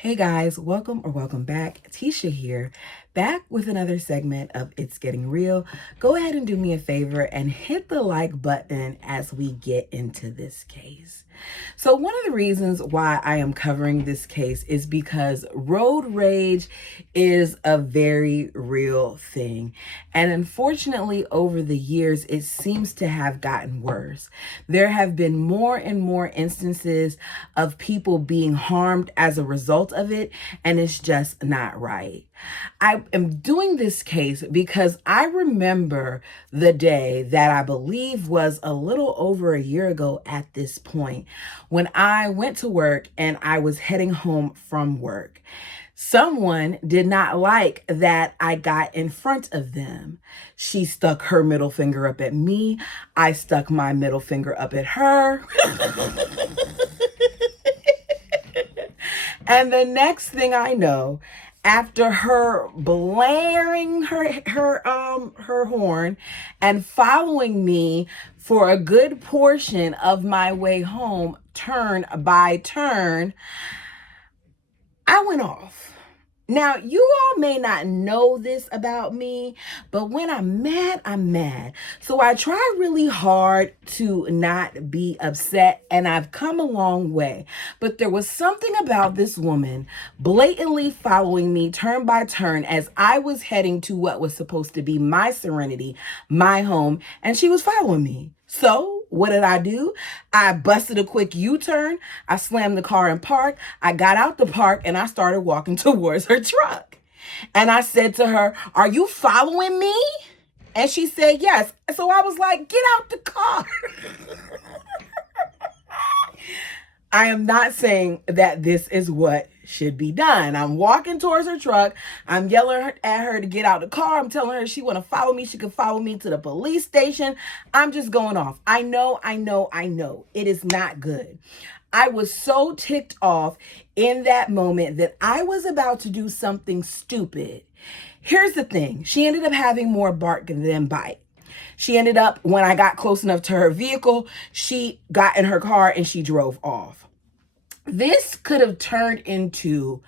Hey guys, welcome back. Tisha here, back with another segment of It's Getting Real. Go ahead and do me a favor and hit the like button as we get into this case. So, one of the reasons why I am covering this case is because road rage is a very real thing. And unfortunately, over the years, it seems to have gotten worse. There have been more and more instances of people being harmed as a result of it, and it's just not right. I am doing this case because I remember the day that I believe was a little over a year ago at this point when I went to work and I was heading home from work. Someone did not like that I got in front of them. She stuck her middle finger up at me. I stuck my middle finger up at her. And the next thing I know, after her blaring her horn and following me for a good portion of my way home, turn by turn, I went off. Now, you all may not know this about me, but when I'm mad, I'm mad. So I try really hard to not be upset, and I've come a long way. But there was something about this woman blatantly following me turn by turn as I was heading to what was supposed to be my serenity, my home, and she was following me. So what did I do? I busted a quick U-turn. I slammed the car in park. I got out the park and I started walking towards her truck. And I said to her, "Are you following me?" And she said, "Yes." So I was like, "Get out the car." I am not saying that this is what should be done. I'm walking towards her truck. I'm yelling at her to get out the car. I'm telling her she want to follow me. She can follow me to the police station. I'm just going off. I know. It is not good. I was so ticked off in that moment that I was about to do something stupid. Here's the thing. She ended up having more bark than bite. She ended up, when I got close enough to her vehicle, she got in her car and she drove off. This could have turned into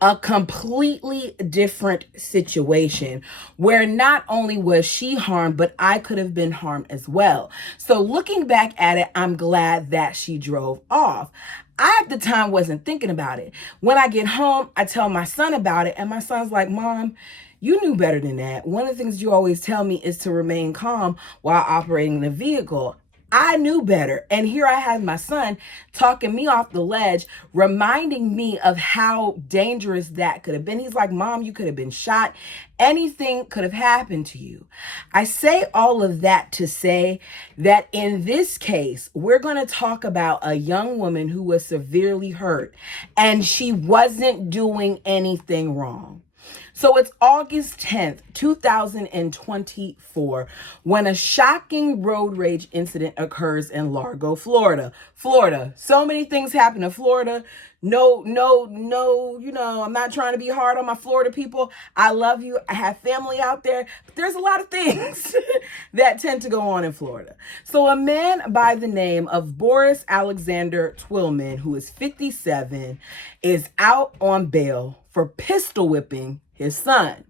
a completely different situation where not only was she harmed, but I could have been harmed as well. So looking back at it, I'm glad that she drove off. I at the time wasn't thinking about it. When I get home, I tell my son about it, and my son's like, "Mom, you knew better than that. One of the things you always tell me is to remain calm while operating the vehicle." I knew better. And here I had my son talking me off the ledge, reminding me of how dangerous that could have been. He's like, "Mom, you could have been shot. Anything could have happened to you." I say all of that to say that in this case, we're going to talk about a young woman who was severely hurt and she wasn't doing anything wrong. So it's August 10th, 2024, when a shocking road rage incident occurs in Largo, Florida. So many things happen in Florida. No, I'm not trying to be hard on my Florida people. I love you. I have family out there, but there's a lot of things that tend to go on in Florida. So a man by the name of Boris Alexander Twillman, who is 57, is out on bail for pistol whipping his son.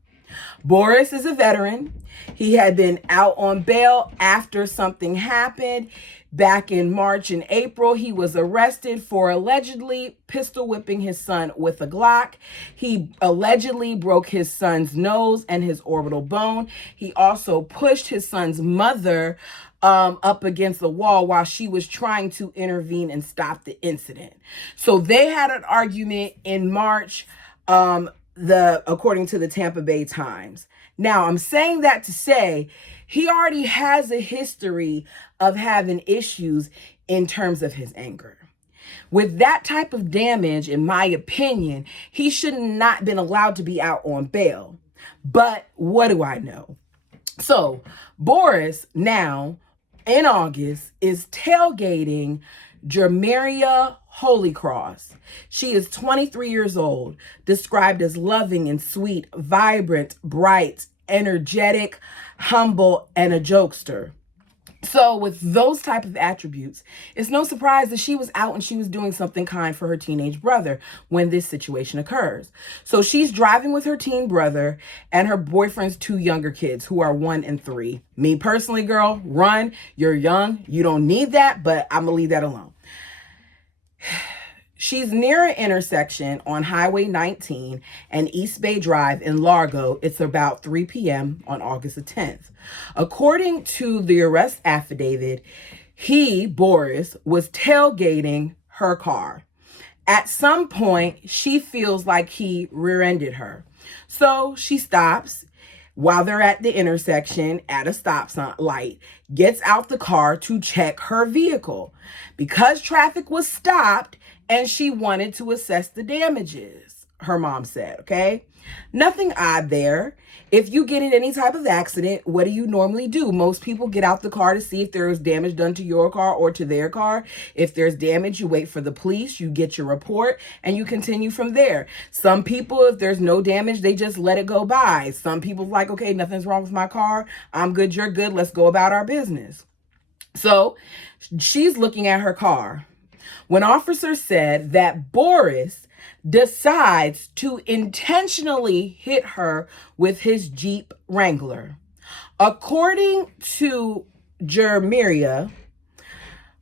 Boris is a veteran. He had been out on bail after something happened. Back in March and April, he was arrested for allegedly pistol whipping his son with a Glock. He allegedly broke his son's nose and his orbital bone. He also pushed his son's mother up against the wall while she was trying to intervene and stop the incident. So they had an argument in March, according to the Tampa Bay Times. Now, I'm saying that to say he already has a history of having issues in terms of his anger. With that type of damage, in my opinion, he should not been allowed to be out on bail. But what do I know? So Boris now in August is tailgating Jermeria Holycross. She is 23 years old, described as loving and sweet, vibrant, bright, energetic, humble, and a jokester. So with those type of attributes, it's no surprise that she was out and she was doing something kind for her teenage brother when this situation occurs. So she's driving with her teen brother and her boyfriend's two younger kids who are 1 and 3. Me personally, girl, run. You're young. You don't need that, but I'm gonna leave that alone. She's near an intersection on Highway 19 and East Bay Drive in Largo. It's about 3 p.m. on August the 10th. According to the arrest affidavit, Boris, was tailgating her car. At some point, she feels like he rear-ended her. So she stops while they're at the intersection at a stop light, gets out the car to check her vehicle. Because traffic was stopped, and she wanted to assess the damages, her mom said, okay? Nothing odd there. If you get in any type of accident, what do you normally do? Most people get out the car to see if there is damage done to your car or to their car. If there's damage, you wait for the police, you get your report, and you continue from there. Some people, if there's no damage, they just let it go by. Some people like, okay, nothing's wrong with my car. I'm good, you're good. Let's go about our business. So she's looking at her car when officers said that Boris decides to intentionally hit her with his Jeep Wrangler. According to Jeremiah,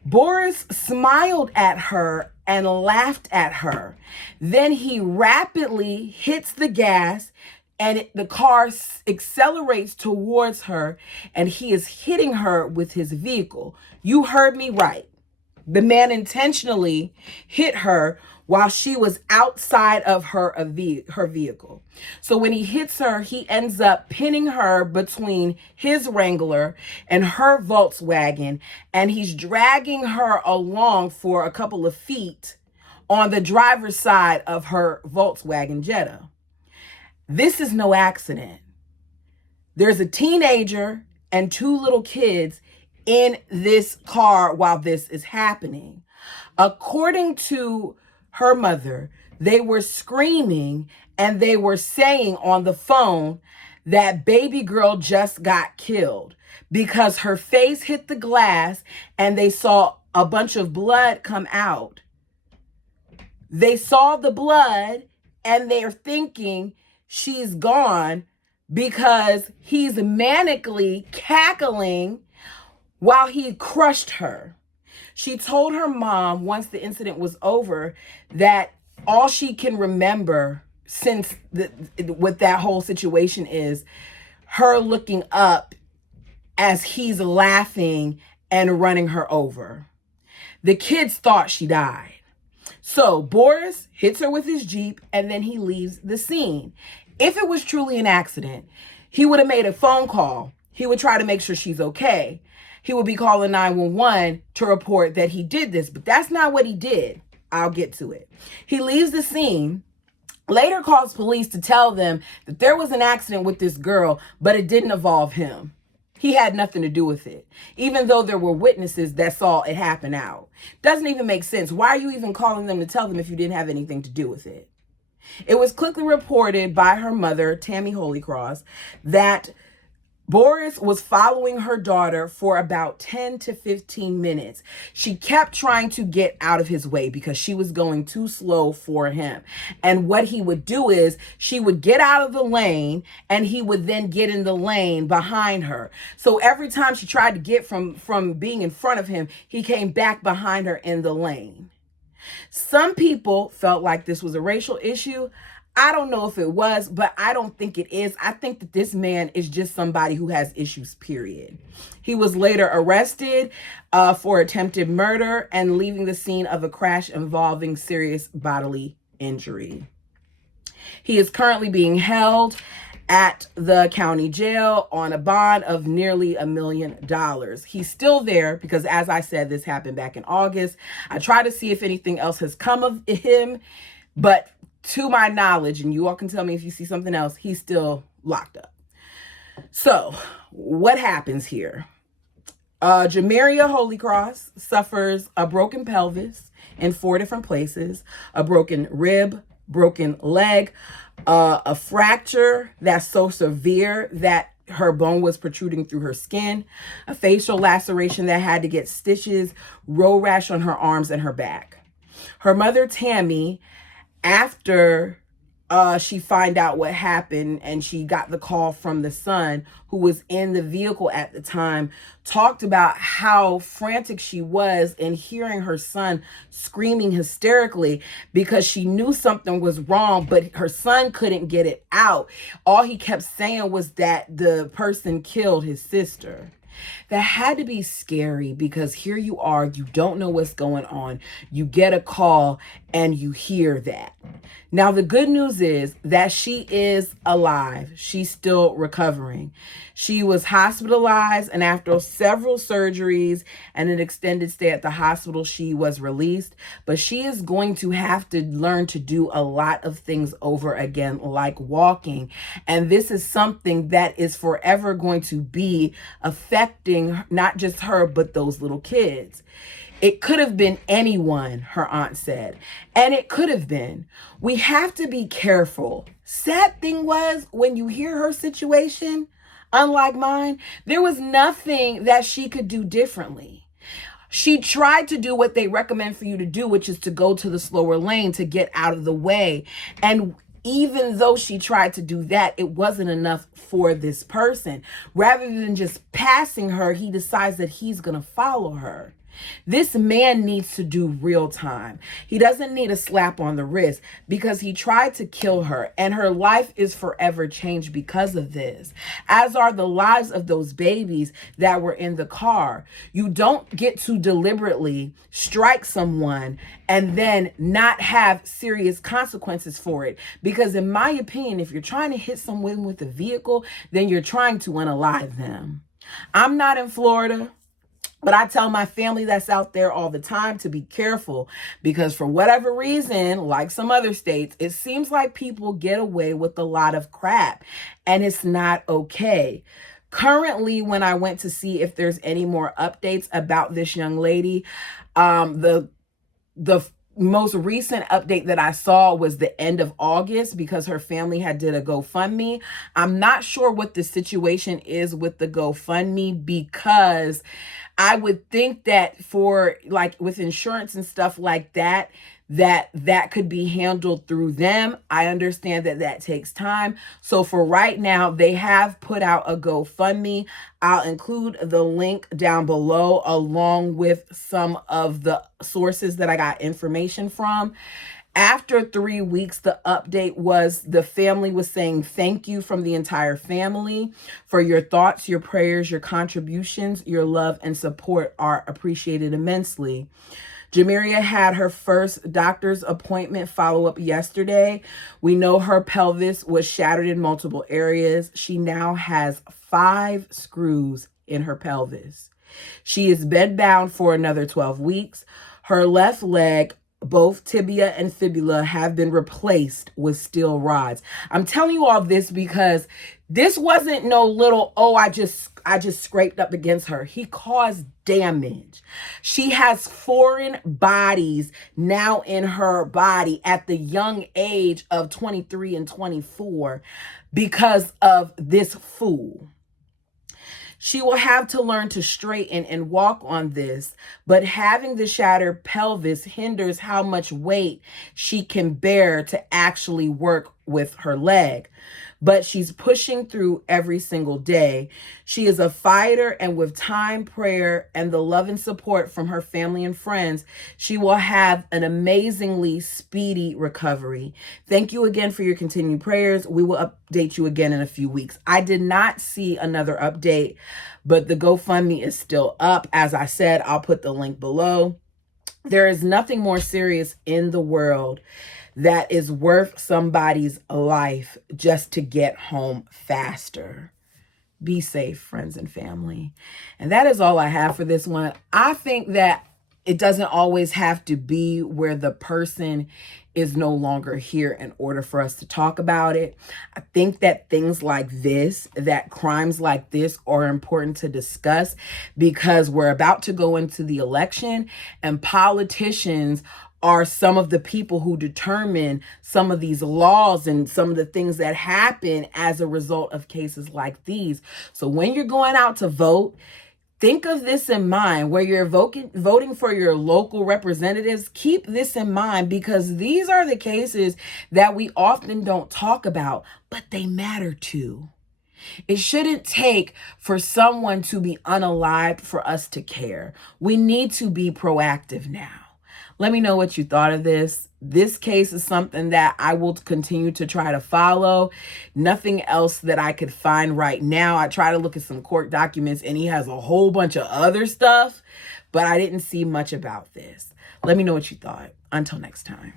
Boris smiled at her and laughed at her. Then he rapidly hits the gas and the car accelerates towards her and he is hitting her with his vehicle. You heard me right. The man intentionally hit her while she was outside of her vehicle. So when he hits her, he ends up pinning her between his Wrangler and her Volkswagen, and he's dragging her along for a couple of feet on the driver's side of her Volkswagen Jetta. This is no accident. There's a teenager and 2 little kids in this car while this is happening. According to her mother, they were screaming and they were saying on the phone that baby girl just got killed because her face hit the glass and they saw a bunch of blood come out. They saw the blood and they're thinking she's gone because he's manically cackling while he crushed her. She told her mom once the incident was over that all she can remember since with that whole situation is her looking up as he's laughing and running her over. The kids thought she died. So Boris hits her with his Jeep and then he leaves the scene. If it was truly an accident, he would have made a phone call. He would try to make sure she's okay. He would be calling 911 to report that he did this, but that's not what he did. I'll get to it. He leaves the scene, later calls police to tell them that there was an accident with this girl, but it didn't involve him. He had nothing to do with it, even though there were witnesses that saw it happen out. Doesn't even make sense. Why are you even calling them to tell them if you didn't have anything to do with it? It was quickly reported by her mother, Tammy Holycross, that Boris was following her daughter for about 10 to 15 minutes. She kept trying to get out of his way because she was going too slow for him. And what he would do is she would get out of the lane and he would then get in the lane behind her. So every time she tried to get from being in front of him, he came back behind her in the lane. Some people felt like this was a racial issue. I don't know if it was, but I don't think it is. I think that this man is just somebody who has issues, period. He was later arrested for attempted murder and leaving the scene of a crash involving serious bodily injury. He is currently being held at the county jail on a bond of nearly $1 million. He's still there because, as I said, this happened back in August. I try to see if anything else has come of him, but to my knowledge, and you all can tell me if you see something else, he's still locked up. So what happens here? Jeremiah Holycross suffers a broken pelvis in 4 different places, a broken rib, broken leg, a fracture that's so severe that her bone was protruding through her skin, a facial laceration that had to get stitches, road rash on her arms and her back. Her mother, Tammy, after she find out what happened and she got the call from the son who was in the vehicle at the time, talked about how frantic she was in hearing her son screaming hysterically because she knew something was wrong, but her son couldn't get it out. All he kept saying was that the person killed his sister. That had to be scary because here you are, you don't know what's going on. You get a call and you hear that. Now, the good news is that she is alive. She's still recovering. She was hospitalized, and after several surgeries and an extended stay at the hospital, she was released. But she is going to have to learn to do a lot of things over again, like walking. And this is something that is forever going to be affecting not just her, but those little kids. It could have been anyone, her aunt said. And it could have been. We have to be careful. Sad thing was, when you hear her situation, unlike mine, there was nothing that she could do differently. She tried to do what they recommend for you to do, which is to go to the slower lane to get out of the way. And even though she tried to do that, it wasn't enough for this person. Rather than just passing her, he decides that he's going to follow her. This man needs to do real time. He doesn't need a slap on the wrist because he tried to kill her, and her life is forever changed because of this, as are the lives of those babies that were in the car. You don't get to deliberately strike someone and then not have serious consequences for it. Because in my opinion, if you're trying to hit someone with a vehicle, then you're trying to unalive them. I'm not in Florida, but I tell my family that's out there all the time to be careful because for whatever reason, like some other states, it seems like people get away with a lot of crap and it's not okay. Currently, when I went to see if there's any more updates about this young lady, the most recent update that I saw was the end of August because her family had did a GoFundMe. I'm not sure what the situation is with the GoFundMe because I would think that for like with insurance and stuff like that, that could be handled through them. I understand that that takes time. So for right now, they have put out a GoFundMe. I'll include the link down below along with some of the sources that I got information from. After 3 weeks, the update was the family was saying thank you from the entire family for your thoughts, your prayers, your contributions, your love and support are appreciated immensely. Jamiria had her first doctor's appointment follow-up yesterday. We know her pelvis was shattered in multiple areas. She now has 5 screws in her pelvis. She is bedbound for another 12 weeks. Her left leg, both tibia and fibula, have been replaced with steel rods. I'm telling you all this because this wasn't no little, oh, I just scraped up against her. He caused damage. She has foreign bodies now in her body at the young age of 23 and 24 because of this fool. She will have to learn to straighten and walk on this, but having the shattered pelvis hinders how much weight she can bear to actually work with her leg. But she's pushing through every single day. She is a fighter, and with time, prayer, and the love and support from her family and friends, she will have an amazingly speedy recovery. Thank you again for your continued prayers. We will update you again in a few weeks. I did not see another update, but the GoFundMe is still up. As I said, I'll put the link below. There is nothing more serious in the world that is worth somebody's life just to get home faster. Be safe, friends and family. And that is all I have for this one. I think that it doesn't always have to be where the person is no longer here in order for us to talk about it. I think that things like this, that crimes like this are important to discuss because we're about to go into the election and politicians are some of the people who determine some of these laws and some of the things that happen as a result of cases like these. So when you're going out to vote, think of this in mind. Where you're voting for your local representatives, keep this in mind, because these are the cases that we often don't talk about, but they matter too. It shouldn't take for someone to be unalived for us to care. We need to be proactive now. Let me know what you thought of this. This case is something that I will continue to try to follow. Nothing else that I could find right now. I try to look at some court documents and he has a whole bunch of other stuff, but I didn't see much about this. Let me know what you thought. Until next time.